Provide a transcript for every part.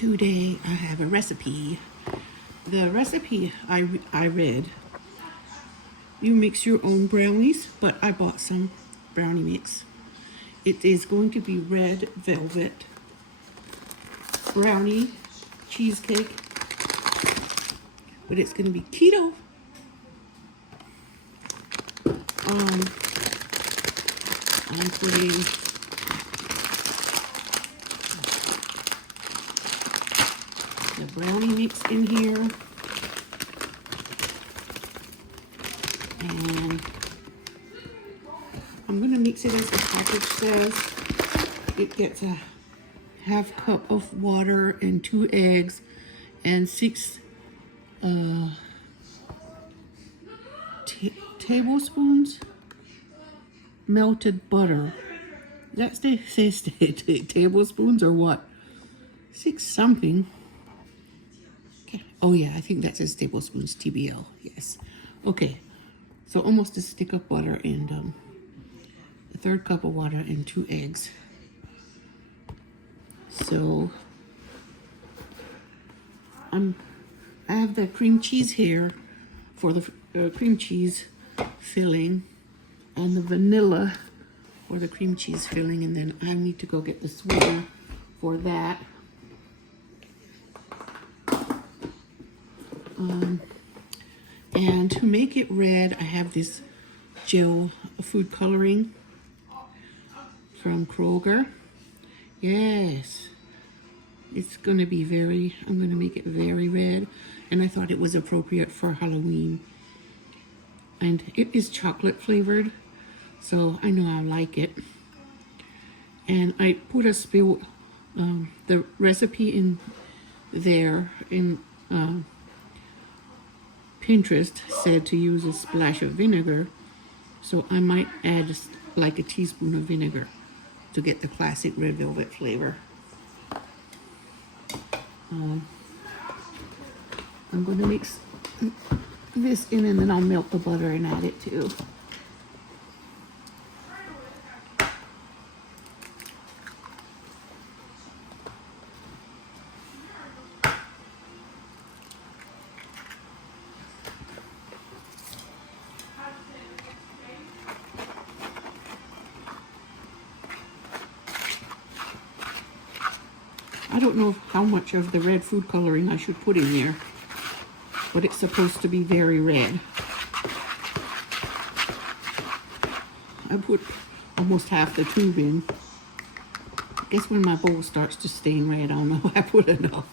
Today I have a recipe. The recipe I read, you mix your own brownies, but I bought some brownie mix. It is going to be red velvet brownie cheesecake, but it's going to be keto. I'm putting the brownie mix in here, and I'm going to mix it as the package says. It gets a half cup of water and 2 eggs and 6 tablespoons melted butter. That says tablespoons or what? 6 something. Okay. Oh yeah, I think that says tablespoons, TBL. Yes. Okay. So almost a stick of butter and a 1/3 cup of water and 2 eggs. So I have the cream cheese here for the cream cheese filling, and the vanilla for the cream cheese filling, and then I need to go get the sweetener for that. And to make it red, I have this gel food coloring from Kroger. Yes, it's going to be I'm going to make it very red, and I thought it was appropriate for Halloween. And it is chocolate flavored, so I know I like it. And I put the recipe in there. In Pinterest said to use a splash of vinegar, so I might add like a teaspoon of vinegar to get the classic red velvet flavor. I'm going to mix this in, and then I'll melt the butter and add it too. I don't know how much of the red food coloring I should put in there, but it's supposed to be very red. I put almost half the tube in. I guess when my bowl starts to stain red, I'll know I put enough.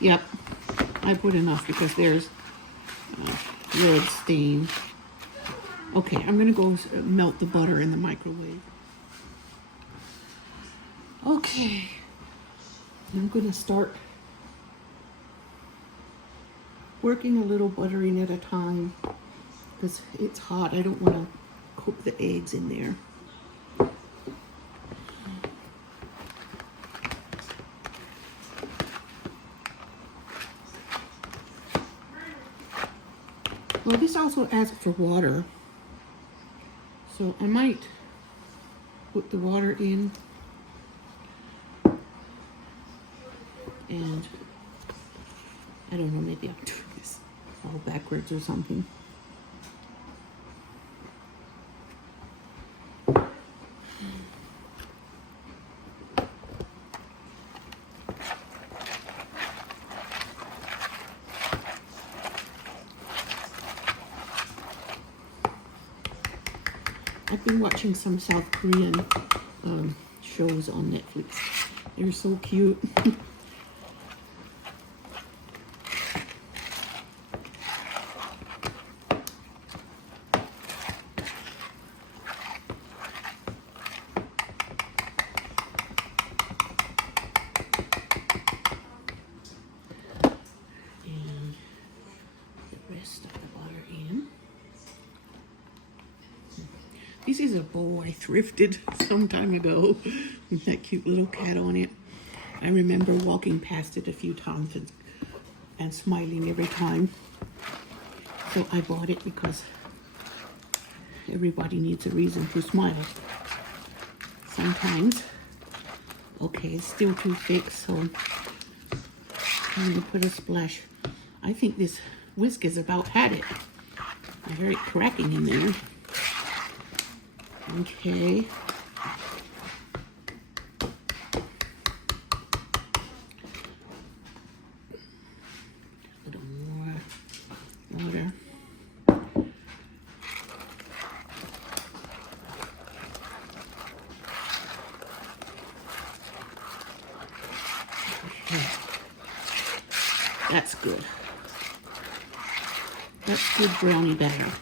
Yep, I put enough because there's red stain. Okay, I'm gonna go melt the butter in the microwave. Okay, I'm gonna start working a little butter in at a time because it's hot. I don't want to cook the eggs in there. Well, this also asks for water, so I might put the water in, and I don't know, maybe I'm doing this all backwards or something. I've been watching some South Korean shows on Netflix. They're so cute. This is a bowl I thrifted some time ago with that cute little cat on it. I remember walking past it a few times and smiling every time. So I bought it because everybody needs a reason to smile. Sometimes Okay, it's still too thick, so I'm going to put a splash. I think this whisk has about had it. I hear it cracking in there. Okay. A little more water. Okay. That's good. That's good brownie batter.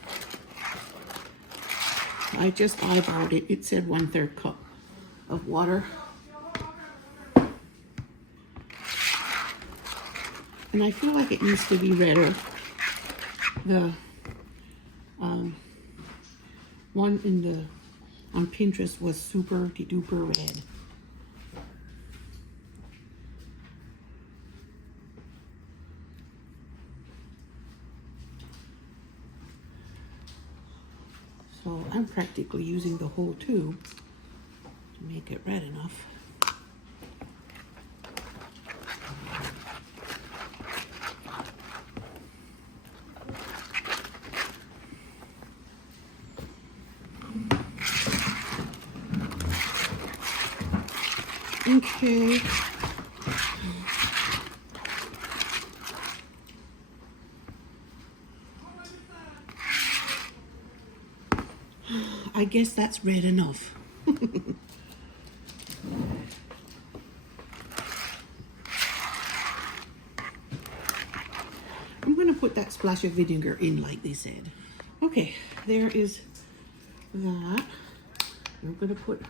I just eyeballed it. It said 1/3 cup of water. And I feel like it needs to be redder. The one on Pinterest was super duper red. So I'm practically using the whole tube to make it red enough. Okay. I guess that's red enough. I'm going to put that splash of vinegar in like they said. Okay, there is that. I'm going to put,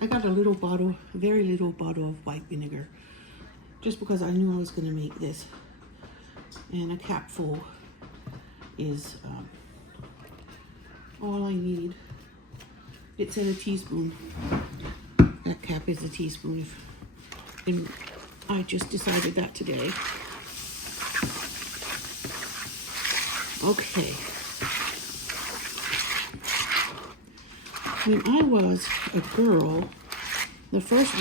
I got a little bottle, very little bottle of white vinegar, just because I knew I was going to make this. And a capful is all I need. It's in a teaspoon. That cap is a teaspoon. And I just decided that today. Okay. When I was a girl, the first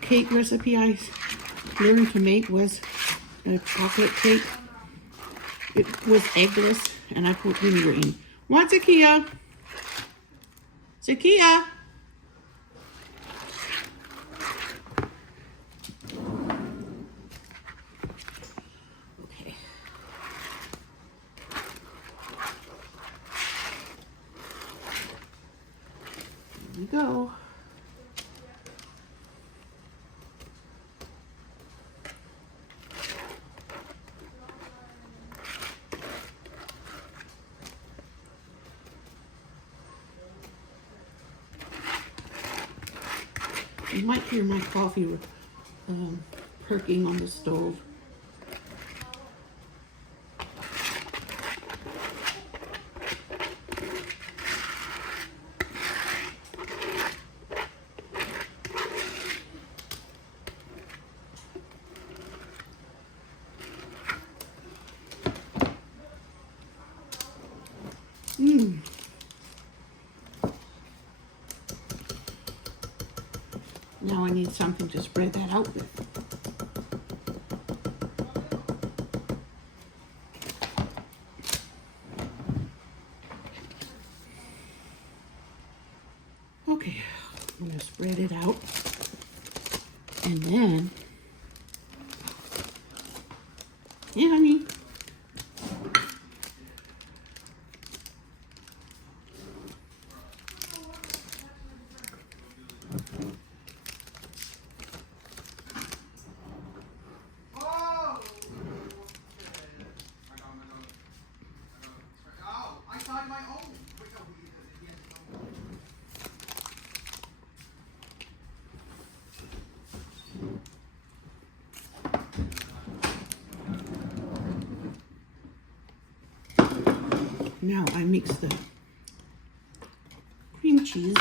cake recipe I learned to make was a chocolate cake. It was eggless, and I put vinegar in. What, Zakia? Zakia? Okay. Here we go. You might hear my coffee perking on the stove. Now I need something to spread that out with. Okay, I'm gonna spread it out. And then, yeah, honey. Now I mix the cream cheese.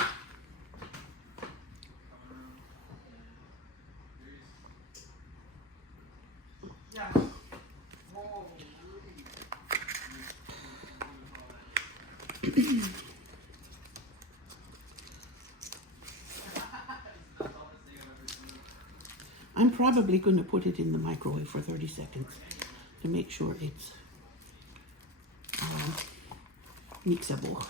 probably going to put it in the microwave for 30 seconds to make sure it's mixable.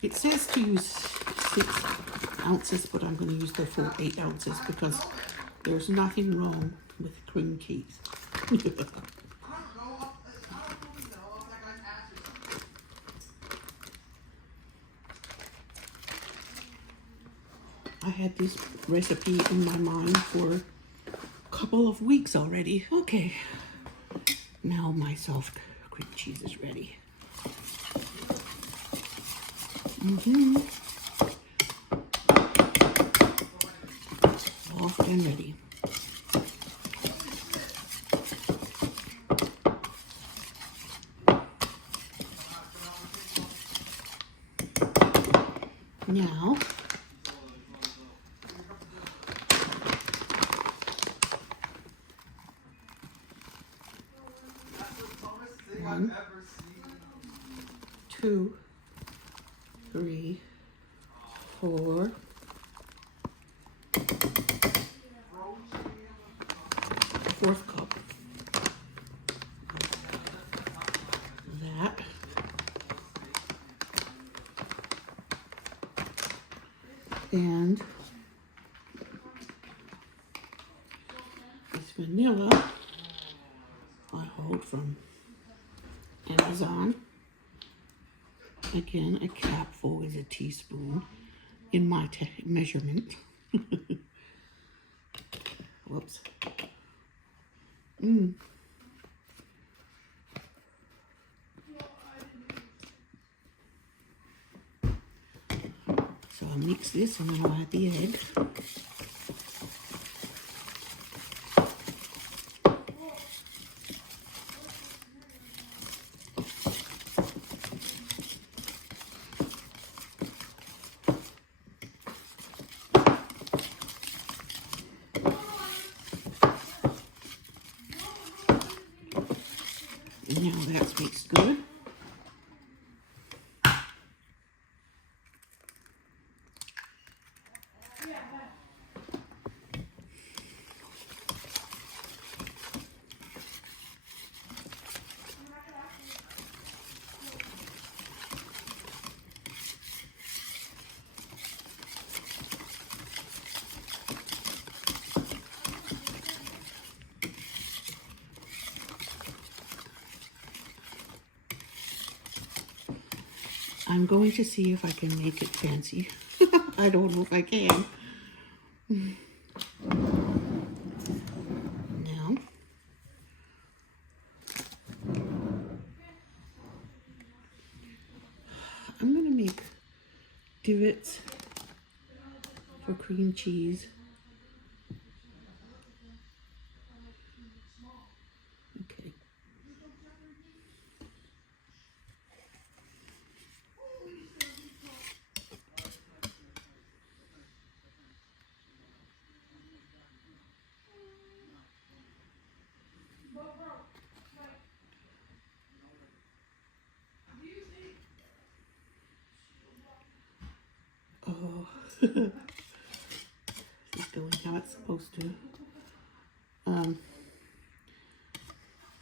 It says to use 6 ounces, but I'm going to use the full 8 ounces because there's nothing wrong with cream cheese. I had this recipe in my mind for a couple of weeks already. Okay, now my soft cream cheese is ready. Soft and ready. Now, one, 2, 3, 4, 4th cup. That. And this vanilla I hold from Amazon. Again, a capful is a teaspoon in my measurement. Whoops. So I'll mix this and then I'll add the egg. Now that's mixed good. I'm going to see if I can make it fancy. I don't know if I can. Now, I'm going to make divots for cream cheese. Okay. Oh, it's going how it's supposed to.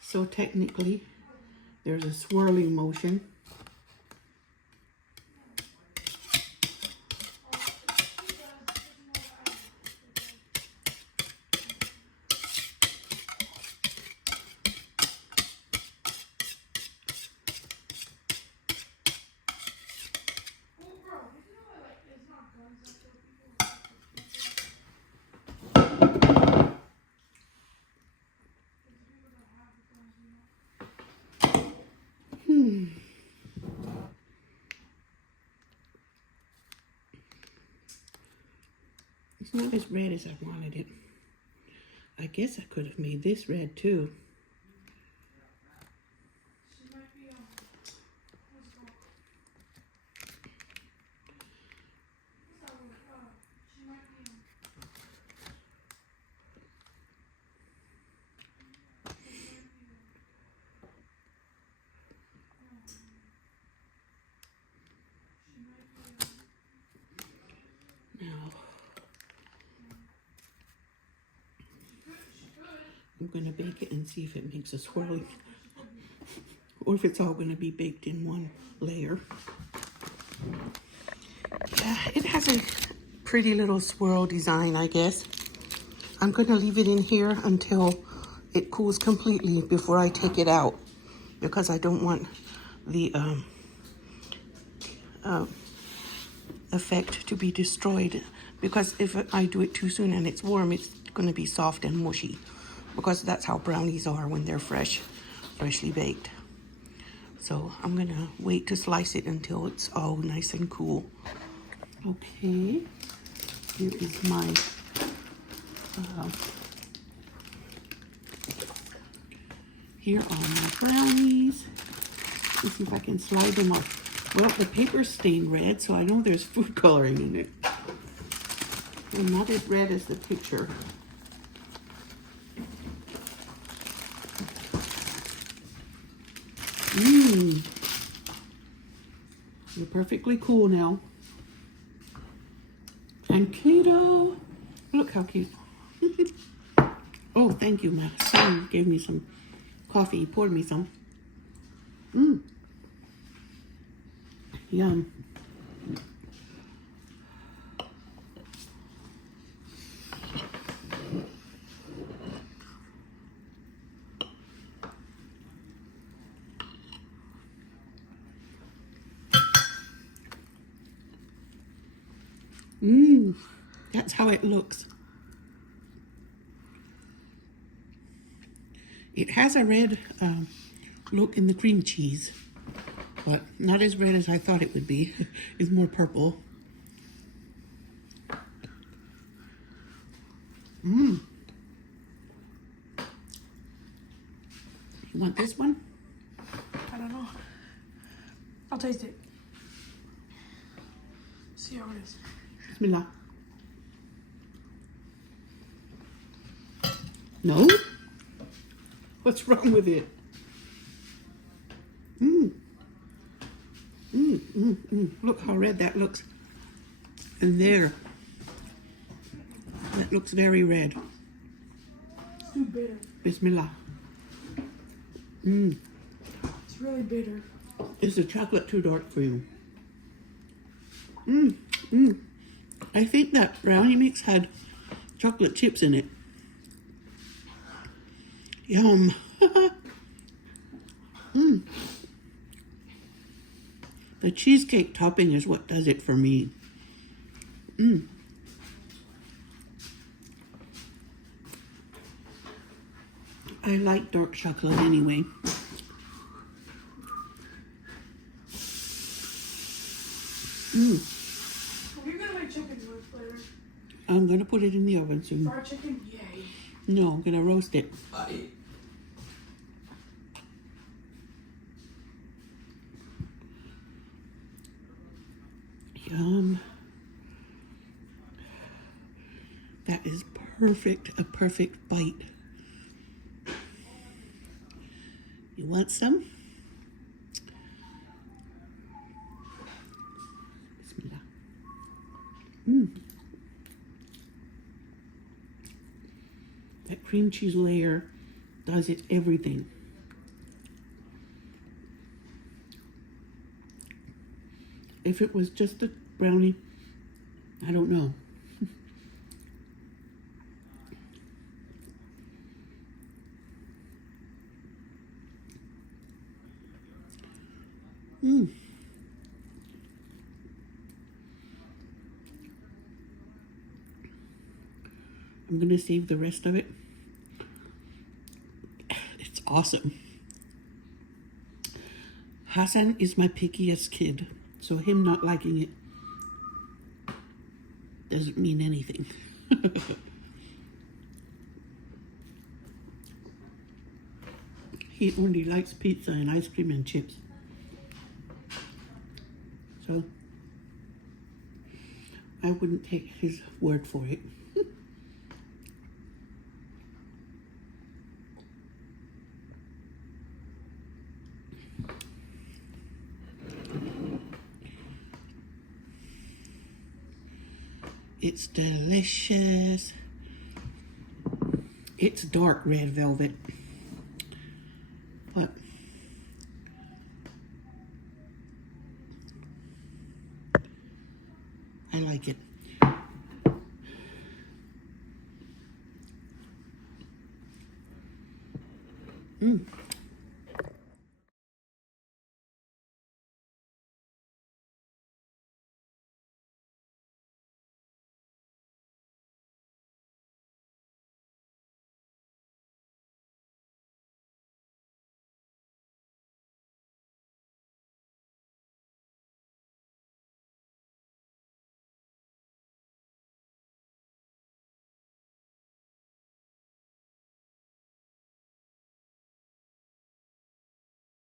So technically, there's a swirling motion. It's not as red as I wanted it. I guess I could have made this red too. Now, I'm going to bake it and see if it makes a swirling. Or if it's all going to be baked in one layer. Yeah, it has a pretty little swirl design, I guess. I'm going to leave it in here until it cools completely before I take it out, because I don't want the effect to be destroyed, because if I do it too soon and it's warm, it's going to be soft and mushy, because that's how brownies are when they're freshly baked. So I'm going to wait to slice it until it's all nice and cool. Okay, here is my here are my brownies. Let's see if I can slide them off. Well, the paper's stained red, so I know there's food coloring in it. And not as red as the picture. They're perfectly cool now. And Keto. Look how cute. Oh, thank you. My son gave me some coffee. He poured me some. Yum. That's how it looks. It has a red look in the cream cheese, but not as red as I thought it would be. It's more purple. You want this one? I don't know. I'll taste it. See how it is. Bismillah. No? What's wrong with it? Look how red that looks. And there. That looks very red. It's too bitter. Bismillah. It's really bitter. Is the chocolate too dark for you? I think that brownie mix had chocolate chips in it. Yum. The cheesecake topping is what does it for me. I like dark chocolate anyway. You're gonna make chicken with flavor. I'm gonna put it in the oven soon. Fried chicken? Yay. No, I'm gonna roast it. Yum. That is perfect, a perfect bite. You want some? Bismillah. That cream cheese layer does it everything. If it was just a brownie, I don't know. I'm gonna save the rest of it. It's awesome. Hassan is my pickiest kid, so him not liking it doesn't mean anything. He only likes pizza and ice cream and chips. So I wouldn't take his word for it. It's delicious. It's dark red velvet, but I like it.